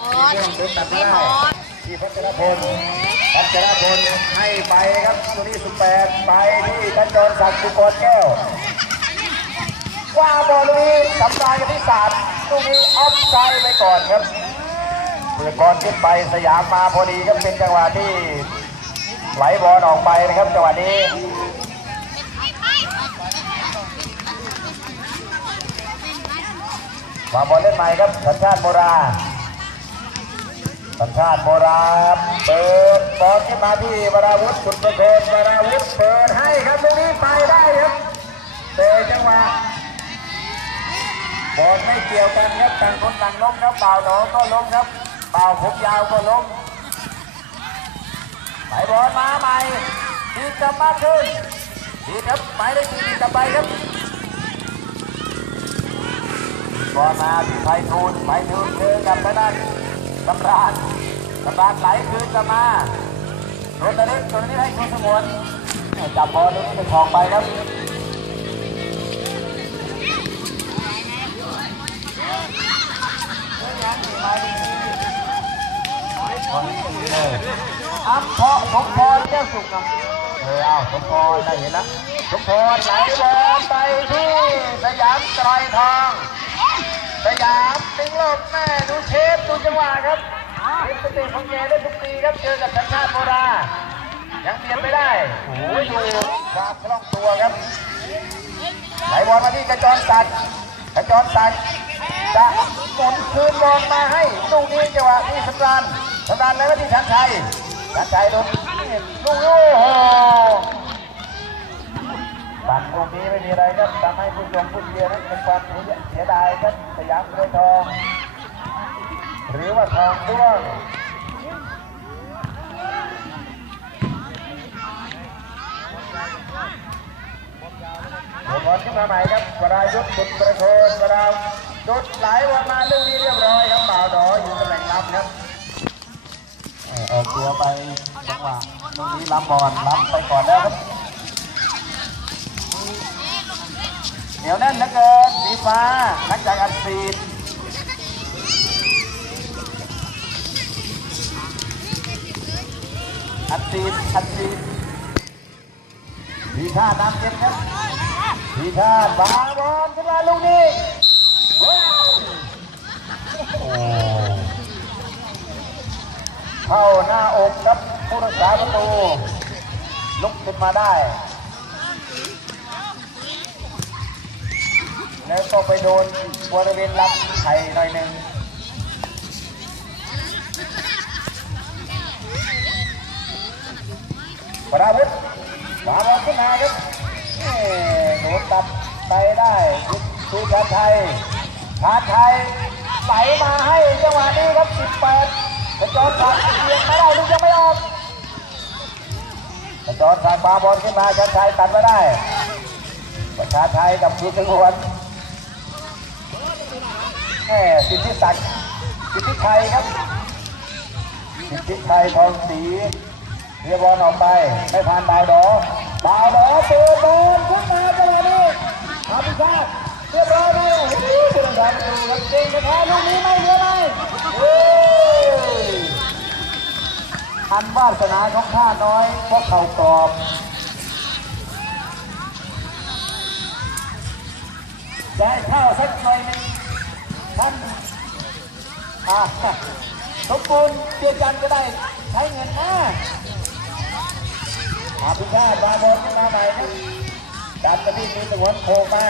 เรื่องเป็นตัดไม่ได้ที่พัชรพลพัชรพลให้ไปครับตัวนี้สุแปดไปที่กันจรศักดิ์สุกรแก้วว่าบอลลูกนี้สำรานกันที่สามลูกนี้ออฟไซด์ไปก่อนครับเปิดบอลขึ้นไปสยามมาพอดีครับเป็นจังหวะที่ไหลบอลออกไปนะครับจังหวะนี้วางบอลเล่นใหม่ครับสัญชาติโบราณ สัญชาติโบราณเปิดบอลขึ้นมาที่วราวุฒิสุดประโคนวราวุฒิเปิดให้ครับลูกนี้ไปได้ครับเตะจังหวะบอลไม่เกี่ยวกันครับต่างคนต่างล้มครับเป่าหนองก็ล้มครับเป่าผมยาวก็ล้มไปบอลมาใหม่ทีกลับมาขึ้นทีครับหมายเลขสี่กลับไปครับบอลมาที่ไพฑูรย์ไพฑูรย์เจอกับทางด้าน สำราญสำราญไหลคืนกลับมาโรตาเล็กตัวนี้ให้คุณสมวนจับบอลตรงนี้เป็นทองไปครับอัมพะสมพรแก้วสุกนะเออเอาสมพรได้เห็นแล้วสมพรไหลบอลไปที่สยามไตรทอง สยามติงโลกแม่ดูเชฟดูจังหวะครับเชฟเป็นเตะของแกได้ทุกปีครับเจอกับสัญชาติโบราณยังเบียดไม่ได้โอ้โหดูความคล่องตัวครับไหลบอลมาที่กระจรศักดิ์กระจรศักดิ์จะหมุนคืนบอลมาให้ลูกนี้จังหวะที่สำรานสำรานแล้วก็ที่ชันชัยชันชัยโดนลูกโอ้โหตัดลูกนี้ไม่มีอะไรครับทำให้ผู้ชมผู้เชียร์นั้นเป็นความเสีย ครับสยามเรือทอง หรือว่าทองด้วงเดี๋ยวบอลขึ้นมาใหม่ครับวรายุทธ์บุตรประโคนวรายุทธ์ไหลวันมาลูกนี้เรียบร้อยครับบ่าวดออยู่ตำแหน่งรับครับเออออกตัวไปจังหวะลูกนี้ล้ำบอลล้ำไปก่อนแล้วครับเห นียวแน่นเหลือเกินสีฟ้านักจากอัดซีดอัดซีดอัดซีดดีท่าน้ำเย็นครับทีชาบาบอลขึ้นมาลูกนี้เข้าหน้าอกครับผู้รักษาประตูลุกขึ้นมาได้ แล้ว ก็ไปโดนบริเวณลำไข่หน่อยหนึ่งปราวุธบาบอลขึ้นมาครับโดนตับไปได้ชูชาไทยชาไทยไหลมาให้จังหวะนี้ครับ18กระจรศักเอียงไม่ได้ลูกยังไม่ออกกระจรศักฟาบอลขึ้นมาชาไทยตัดไม่ได้ประชาไทยกับชูสงวน แหมสิทธิศักดิ์สิทธิชัยครับ สิทธิชัยทองศรีเรียบอลออกไปไม่ผ่านดาวดอบาวดอเปิดบอลขึ้นมาจังหวะนี้อาพิชาตเรียบร้อยไหมโอ้โหเป็นทางดูครับเก่งนะครับลูกนี้ไม่เหลือไหมเฮ้ยอันวาสนาของข้าน้อยเพราะเข่ากรอบได้เข้าสักหน่อยหนึง ท่านอ่าสมบูรณ์เจียวกันก็ได้ใช้เงินแม่อาพิชาติมาบอลขึ้นมาใหม่ครับดันไปที่มีสวนโคมา